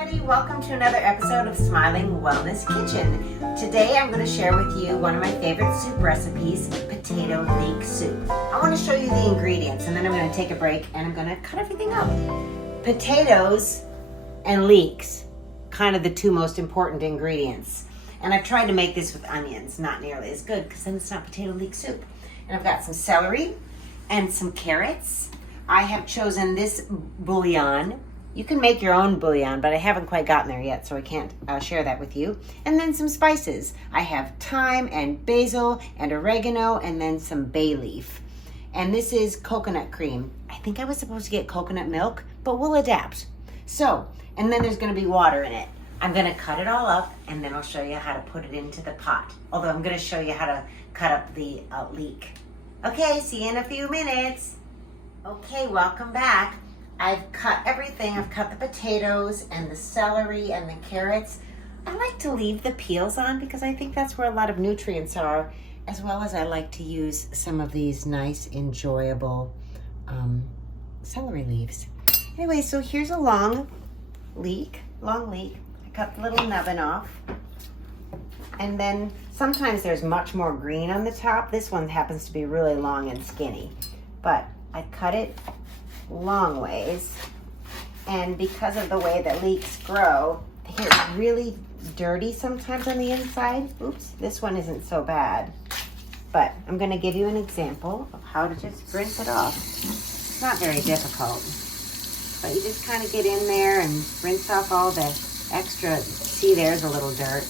everybody, welcome to another episode of Smiling Wellness Kitchen. Today I'm going to share with you one of my favorite soup recipes, potato leek soup. I want to show you the ingredients and then I'm going to take a break and I'm going to cut everything up. Potatoes and leeks, kind of the two most important ingredients. And I've tried to make this with onions, not nearly as good because then it's not potato leek soup. And I've got some celery and some carrots. I have chosen this bouillon. You can make your own bouillon, but I haven't quite gotten there yet, so I can't share that with you. And then some spices. I have thyme and basil and oregano and then some bay leaf. And this is coconut cream. I think I was supposed to get coconut milk, but we'll adapt. So, and then there's going to be water in it. I'm going to cut it all up and then I'll show you how to put it into the pot. Although I'm going to show you how to cut up the leek. Okay, see you in a few minutes. Okay, welcome back. I've cut everything. I've cut the potatoes and the celery and the carrots. I like to leave the peels on because I think that's where a lot of nutrients are, as well as I like to use some of these nice, enjoyable celery leaves. Anyway, so here's a long leek. I cut the little nubbin off. And then sometimes there's much more green on the top. This one happens to be really long and skinny, but I cut it long ways, and because of the way that leeks grow, they get really dirty sometimes on the inside. Oops, this one isn't so bad, but I'm going to give you an example of how to just rinse it off. It's not very difficult, but you just kind of get in there and rinse off all the extra. See, there's a little dirt,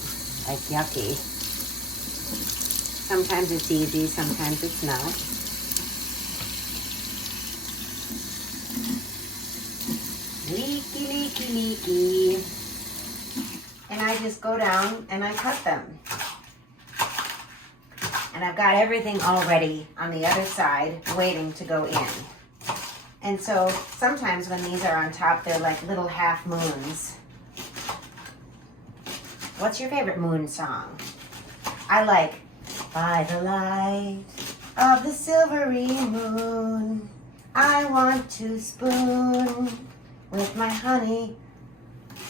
like yucky. Sometimes it's easy, sometimes it's not. Leaky. And I just go down and I cut them. And I've got everything already on the other side waiting to go in. And so sometimes when these are on top, they're like little half moons. What's your favorite moon song? I like By the Light of the Silvery Moon, I want to spoon with my honey,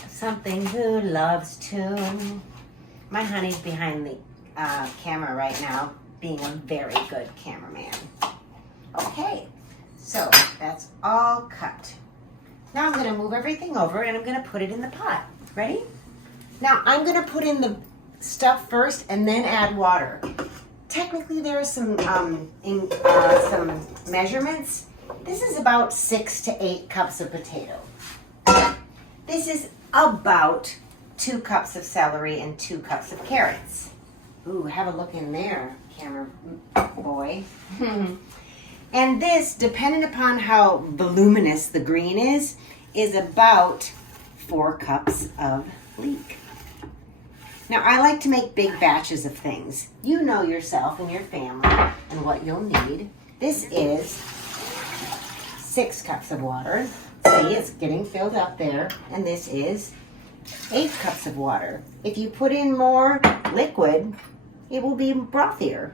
something who loves tune. My honey's behind the camera right now, being a very good cameraman. Okay, so that's all cut. Now I'm gonna move everything over and I'm gonna put it in the pot. Ready? Now I'm gonna put in the stuff first and then add water. Technically there are some measurements. This is about 6 to 8 cups of potato. This is about 2 cups of celery and 2 cups of carrots. Ooh, have a look in there, camera boy. And this, depending upon how voluminous the green is about 4 cups of leek. Now, I like to make big batches of things. You know yourself and your family and what you'll need. This is 6 cups of water. See, it's getting filled up there. And this is 8 cups of water. If you put in more liquid, it will be brothier.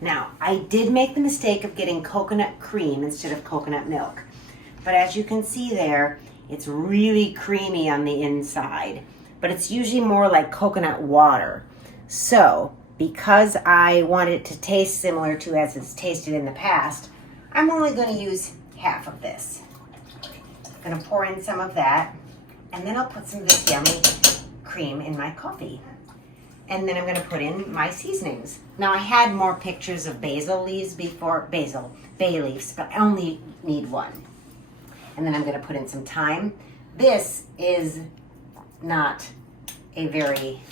Now, I did make the mistake of getting coconut cream instead of coconut milk. But as you can see there, it's really creamy on the inside. But it's usually more like coconut water. So, because I want it to taste similar to as it's tasted in the past, I'm only going to use half of this. I'm going to pour in some of that, and then I'll put some of this yummy cream in my coffee. And then I'm going to put in my seasonings. Now, I had more pictures of basil leaves before, bay leaves, but I only need 1. And then I'm going to put in some thyme. This is not a very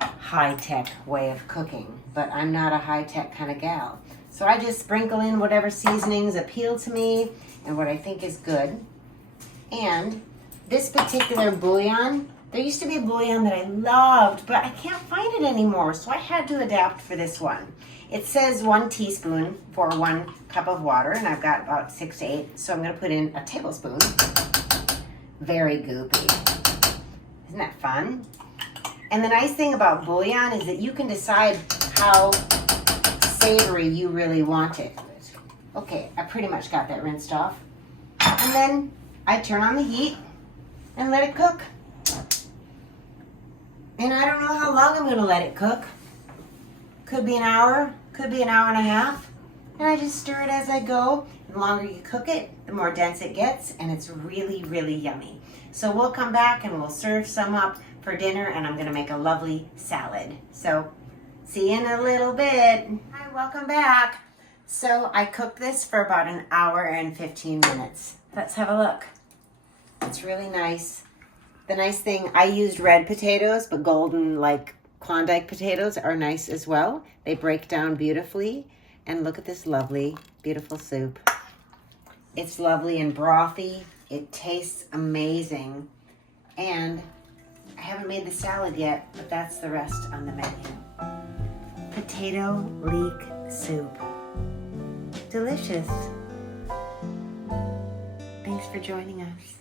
high-tech way of cooking, but I'm not a high-tech kind of gal. So I just sprinkle in whatever seasonings appeal to me and what I think is good. And this particular bouillon, there used to be a bouillon that I loved, but I can't find it anymore, so I had to adapt for this one. It says 1 teaspoon for 1 cup of water, and I've got about 6 to 8, so I'm going to put in a tablespoon. Very goopy. Isn't that fun? And the nice thing about bouillon is that you can decide how savory you really want it. Okay, I pretty much got that rinsed off. And then I turn on the heat and let it cook. And I don't know how long I'm gonna let it cook. Could be an hour, could be an hour and a half. And I just stir it as I go. The longer you cook it, the more dense it gets, and it's really, really yummy. So we'll come back and we'll serve some up for dinner, and I'm gonna make a lovely salad. So see you in a little bit. Hi, welcome back. So I cooked this for about an hour and 15 minutes. Let's have a look. It's really nice. The nice thing, I used red potatoes, but golden, like Klondike potatoes, are nice as well. They break down beautifully. And look at this lovely, beautiful soup. It's lovely and brothy. It tastes amazing. And I haven't made the salad yet, but that's the rest on the menu. Potato leek soup. Delicious. Thanks for joining us.